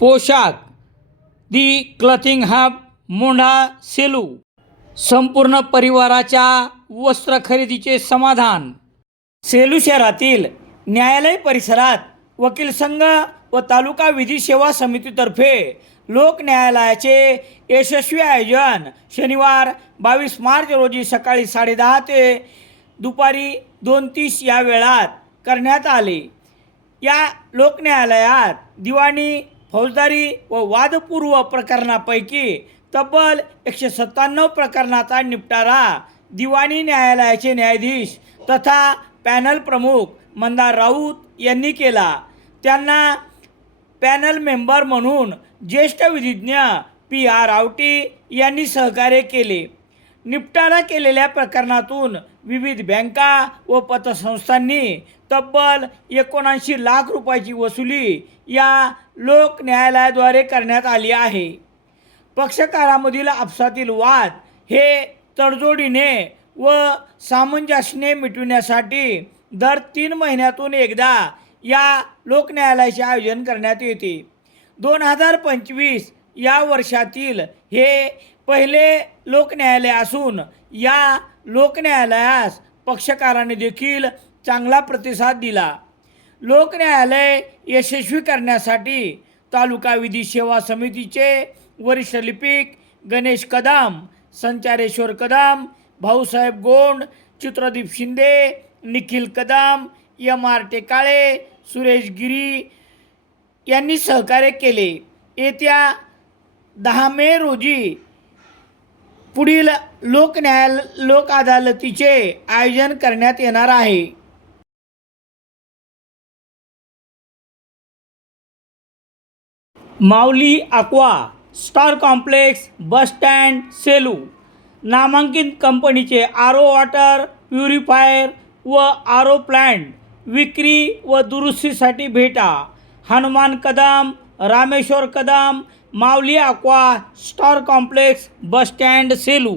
पोशाख. The clothing hub Mondha Selu. संपूर्ण परिवाराच्या वस्त्र खरेदीचे समाधान. सेलू शहरातील न्यायालय परिसरात वकील संघ व तालुका विधी सेवा समितीतर्फे लोक न्यायालयाचे यशस्वी आयोजन शनिवार बावीस मार्च रोजी सकाळी साडेदहा ते दुपारी दोन तीस या वेळात करण्यात आले. या लोक न्यायालयात दिवाणी फौजदारी व वादपूर्व प्रकरणापैकी तब्बल एकशे सत्त्याण्णव प्रकरणाचा निपटारा दिवाणी न्यायालयाचे न्यायाधीश तथा पॅनल प्रमुख मंदार राऊत यांनी केला. त्यांना पॅनल मेंबर म्हणून ज्येष्ठ विधिज्ञ पी आर आवटी यांनी सहकार्य केले. निपटारा केलेल्या प्रकरणातून विविध बँका व पतसंस्थांनी तब्बल एकोणऐंशी लाख रुपयाची वसुली या लोक न्यायालयाद्वारे करण्यात आली आहे. पक्षकारामधील आपसातील वाद हे तडजोडीने व सामंजस्याने मिटविण्यासाठी दर तीन महिन्यातून एकदा या लोकन्यायालयाचे आयोजन करण्यात येते. दोन हजार पंचवीस या वर्षातील हे पहिले लोकन्यायालय असून या लोकन्यायालयास पक्षकाराने देखील चांगला प्रतिसाद दिला. लोकन्यायालय यशस्वी करण्यासाठी तालुका विधी सेवा समितीचे वरिष्ठ लिपिक गणेश कदम संचारेश्वर कदम भाऊसाहेब गोंड चित्रदीप शिंदे निखिल कदम एम आर टेकाळे सुरेश गिरी यांनी सहकार्य केले. येत्या दहा मे रोजी पुढील लोकन्यायाल लोक अदालतीचे आयोजन करण्यात येणार आहे. Mauli aqua star complex bus stand Selu नामांकित कंपनीचे आर ओ वॉटर प्युरिफायर व आर ओ प्लॅन्ट विक्री व दुरुस्तीसाठी भेटा. Hanuman Kadam Rameshwar Kadam Mauli aqua star complex bus stand Selu.